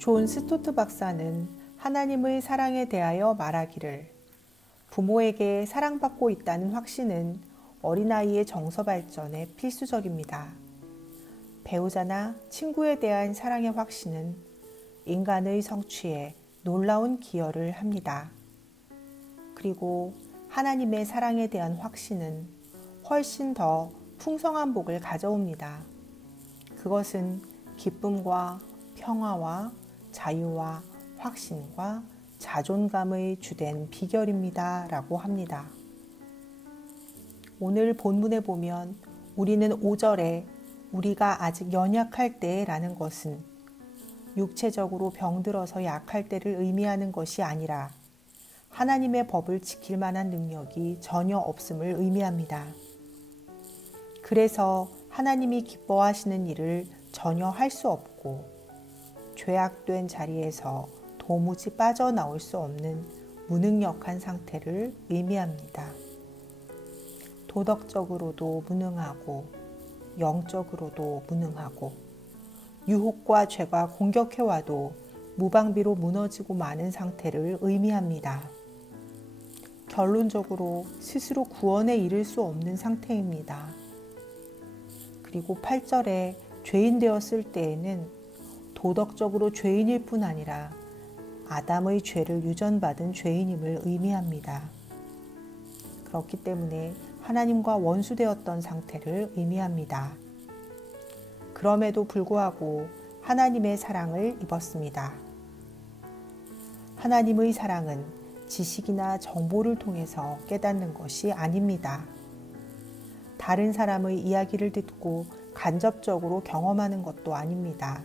존 스토트 박사는 하나님의 사랑에 대하여 말하기를, 부모에게 사랑받고 있다는 확신은 어린아이의 정서 발전에 필수적입니다. 배우자나 친구에 대한 사랑의 확신은 인간의 성취에 놀라운 기여를 합니다. 그리고 하나님의 사랑에 대한 확신은 훨씬 더 풍성한 복을 가져옵니다. 그것은 기쁨과 평화와 자유와 확신과 자존감의 주된 비결입니다. 라고 합니다. 오늘 본문에 보면 우리는 5절에 우리가 아직 연약할 때라는 것은 육체적으로 병들어서 약할 때를 의미하는 것이 아니라 하나님의 법을 지킬 만한 능력이 전혀 없음을 의미합니다. 그래서 하나님이 기뻐하시는 일을 전혀 할 수 없고 죄악된 자리에서 도무지 빠져나올 수 없는 무능력한 상태를 의미합니다. 도덕적으로도 무능하고 영적으로도 무능하고 유혹과 죄가 공격해와도 무방비로 무너지고 마는 상태를 의미합니다. 결론적으로 스스로 구원에 이를 수 없는 상태입니다. 그리고 8절에 죄인 되었을 때에는 도덕적으로 죄인일 뿐 아니라 아담의 죄를 유전받은 죄인임을 의미합니다. 그렇기 때문에 하나님과 원수되었던 상태를 의미합니다. 그럼에도 불구하고 하나님의 사랑을 입었습니다. 하나님의 사랑은 지식이나 정보를 통해서 깨닫는 것이 아닙니다. 다른 사람의 이야기를 듣고 간접적으로 경험하는 것도 아닙니다.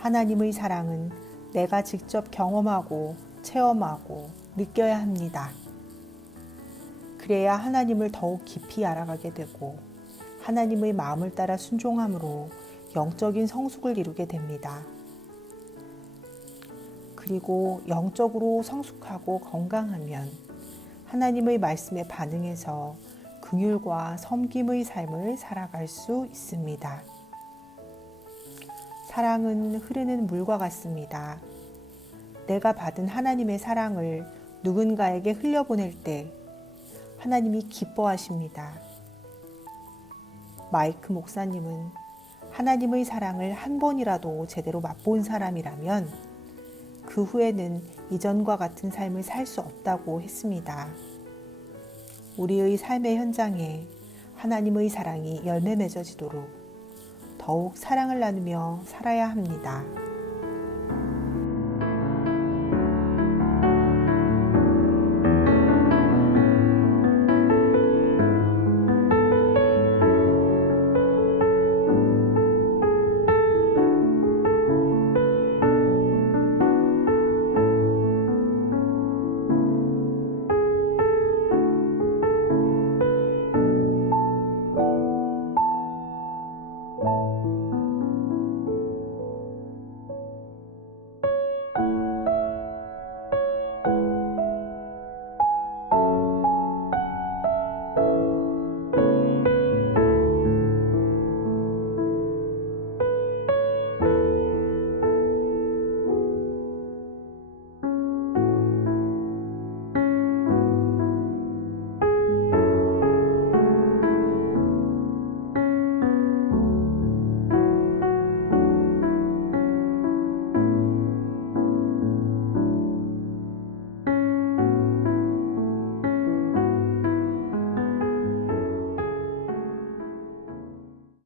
하나님의 사랑은 내가 직접 경험하고 체험하고 느껴야 합니다. 그래야 하나님을 더욱 깊이 알아가게 되고 하나님의 마음을 따라 순종함으로 영적인 성숙을 이루게 됩니다. 그리고 영적으로 성숙하고 건강하면 하나님의 말씀에 반응해서 긍휼과 섬김의 삶을 살아갈 수 있습니다. 사랑은 흐르는 물과 같습니다. 내가 받은 하나님의 사랑을 누군가에게 흘려보낼 때 하나님이 기뻐하십니다. 마이크 목사님은 하나님의 사랑을 한 번이라도 제대로 맛본 사람이라면 그 후에는 이전과 같은 삶을 살 수 없다고 했습니다. 우리의 삶의 현장에 하나님의 사랑이 열매 맺어지도록 더욱 사랑을 나누며 살아야 합니다.